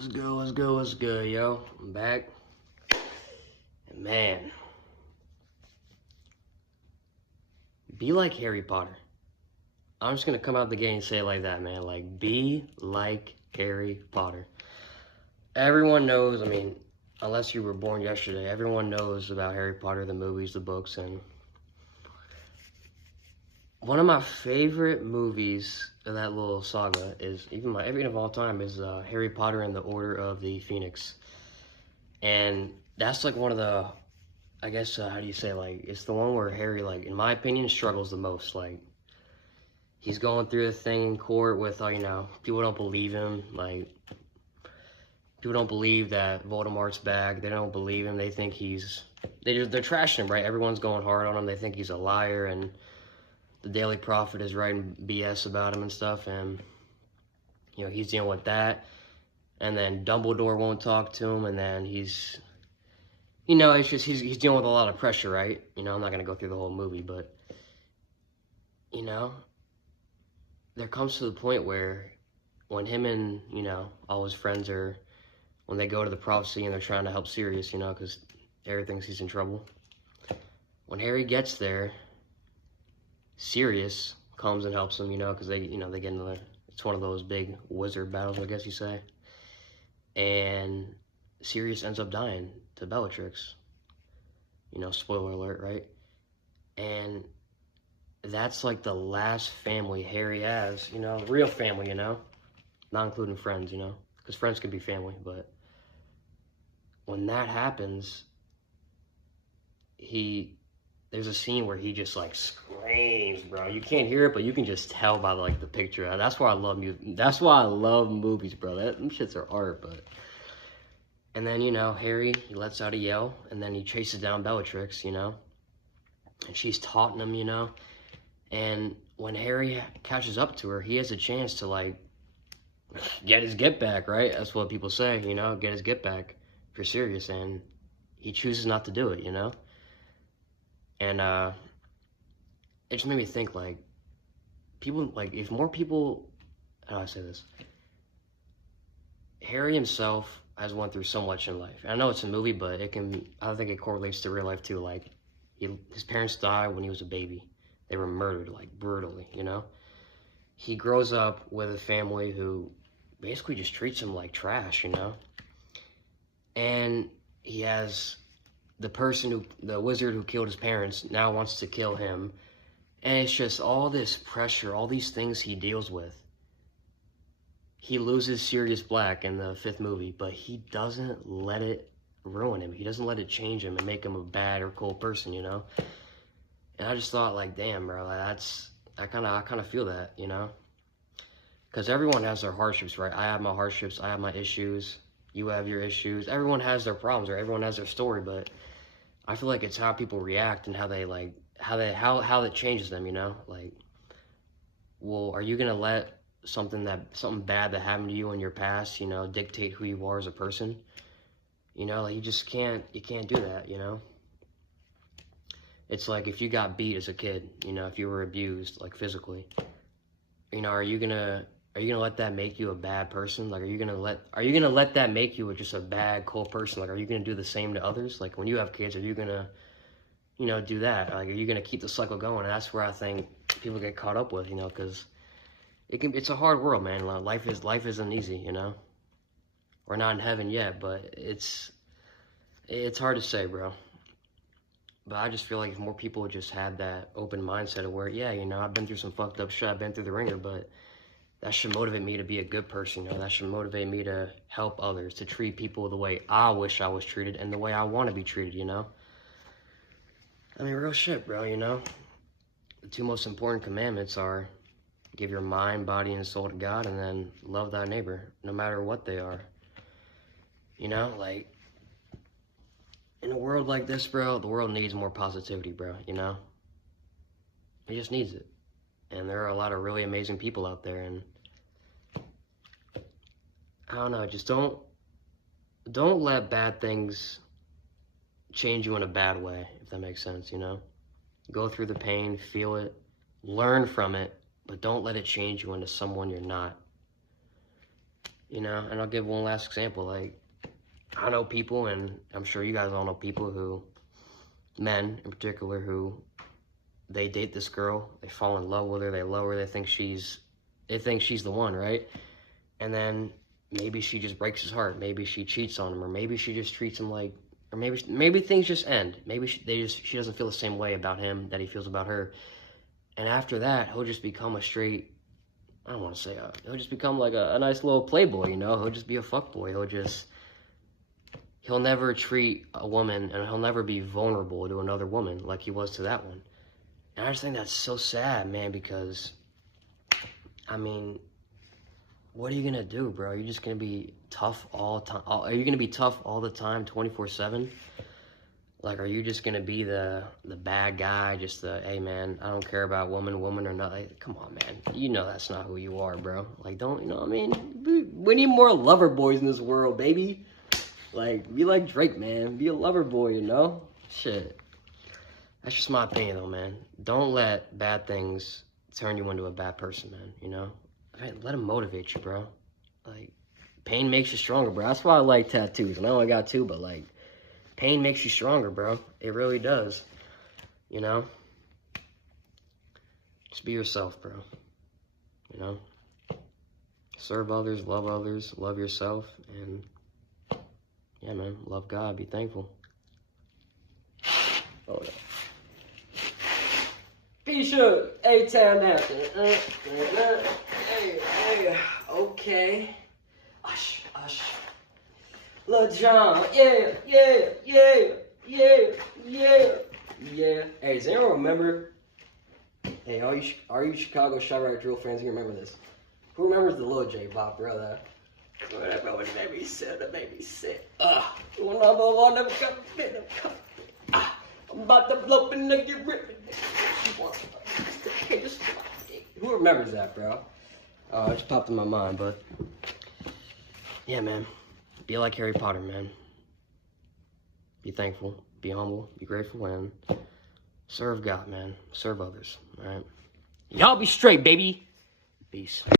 What's good, yo? I'm back. And man, be like Harry Potter. I'm just gonna come out the gate and say it like that, man. Like, be like Harry Potter. Everyone knows, unless you were born yesterday, everyone knows about Harry Potter, the movies, the books, and one of my favorite movies of that little saga is, even my favorite of all time, is Harry Potter and the Order of the Phoenix. And that's like one of the, I guess, how do you say, like, it's the one where Harry, like, in my opinion, struggles the most. Like, he's going through a thing in court with, people don't believe him. Like, people don't believe that Voldemort's back. They don't believe him. They think they're trashing him, right? Everyone's going hard on him. They think he's a liar, and the Daily Prophet is writing BS about him and stuff. And, he's dealing with that. And then Dumbledore won't talk to him, and then it's just, he's dealing with a lot of pressure, right? I'm not going to go through the whole movie, but, there comes to the point where when him and, all his friends when they go to the prophecy and they're trying to help Sirius, because Harry thinks he's in trouble. When Harry gets there, Sirius comes and helps him, because they get into it's one of those big wizard battles, I guess you say. And Sirius ends up dying to Bellatrix. Spoiler alert, right? And that's like the last family Harry has, real family, not including friends, because friends can be family, but when that happens, there's a scene where he just like screams, bro. You can't hear it, but you can just tell by like the picture. That's why I love music. That's why I love movies, bro. Them shits are art, but. And then, Harry, he lets out a yell, and then he chases down Bellatrix, and she's taunting him, and when Harry catches up to her, he has a chance to, like, get his get back, right? That's what people say, get his get back for Sirius, and he chooses not to do it, And, it just made me think, like, people, like, if more people, how do I say this? Harry himself has went through so much in life. I know it's a movie, but I think it correlates to real life too. Like, his parents died when he was a baby. They were murdered, like, brutally, He grows up with a family who basically just treats him like trash, And he has the wizard who killed his parents now wants to kill him. And it's just all this pressure, all these things he deals with. He loses Sirius Black in the 5th movie, but he doesn't let it ruin him. He doesn't let it change him and make him a bad or cold person, And I just thought, like, damn, bro, I kind of feel that, Because everyone has their hardships, right? I have my hardships, I have my issues, you have your issues. Everyone has their problems, or everyone has their story, but I feel like it's how people react and how they, like, how it changes them, Like, well, are you gonna let something bad that happened to you in your past, dictate who you are as a person? Like, you can't do that, It's like if you got beat as a kid, if you were abused, like, physically, are you gonna let that make you a bad person? Like, are you gonna let that make you just a bad, cold person? Like, are you gonna do the same to others? Like, when you have kids, are you gonna, do that? Like, are you gonna keep the cycle going? And that's where I think people get caught up with, because it's a hard world, man. Life isn't easy, We're not in heaven yet, but it's hard to say, bro. But I just feel like if more people just had that open mindset of where, yeah, I've been through some fucked up shit, I've been through the ringer, but that should motivate me to be a good person, That should motivate me to help others, to treat people the way I wish I was treated and the way I want to be treated, Real shit, bro, The 2 most important commandments are give your mind, body, and soul to God, and then love thy neighbor, no matter what they are. Like, in a world like this, bro, the world needs more positivity, bro, It just needs it. And there are a lot of really amazing people out there, and I don't know, just don't let bad things change you in a bad way, if that makes sense, Go through the pain, feel it, learn from it, but don't let it change you into someone you're not. You know, and I'll give one last example. Like, I know people, and I'm sure you guys all know people who, men in particular, who they date this girl, they fall in love with her, they love her, they think she's the one, right? And then maybe she just breaks his heart, maybe she cheats on him, or maybe she just treats him like, or maybe things just end. Maybe she doesn't feel the same way about him that he feels about her. And after that, he'll just become a straight, I don't want to say, he'll just become like a nice little playboy, you know? He'll just be a fuckboy. He'll never treat a woman, and he'll never be vulnerable to another woman like he was to that one. And I just think that's so sad, man, because, I mean, what are you gonna do, bro? Are you just gonna be tough all time? Are you gonna be tough all the time, 24/7? Like, are you just gonna be the bad guy, just the, hey, man, I don't care about woman or not? Like, come on, man. You know that's not who you are, bro. Like, don't, you know what I mean? We need more lover boys in this world, baby. Like, be like Drake, man. Be a lover boy, you know? Shit. That's just my opinion, though, man. Don't let bad things turn you into a bad person, man, you know? Let them motivate you, bro. Like, pain makes you stronger, bro. That's why I like tattoos. And I only got 2, but, like, pain makes you stronger, bro. It really does, you know? Just be yourself, bro, you know? Serve others, love yourself, and, yeah, man, love God, be thankful. Oh, yeah. P-Shook, A-Town now. Hey, okay. Ush. Lil Jon, yeah. Hey, does anyone remember? Hey, all you Chicago Shot Drill fans, you remember this? Who remembers the Lil J Bop, brother? Whatever, it made me sick. Another one never come. I'm about to blow up and get ripping. Who remembers that, bro? It just popped in my mind, but yeah, man. Be like Harry Potter, man. Be thankful, be humble, be grateful, and serve God, man. Serve others, all right? Y'all be straight, baby. Peace.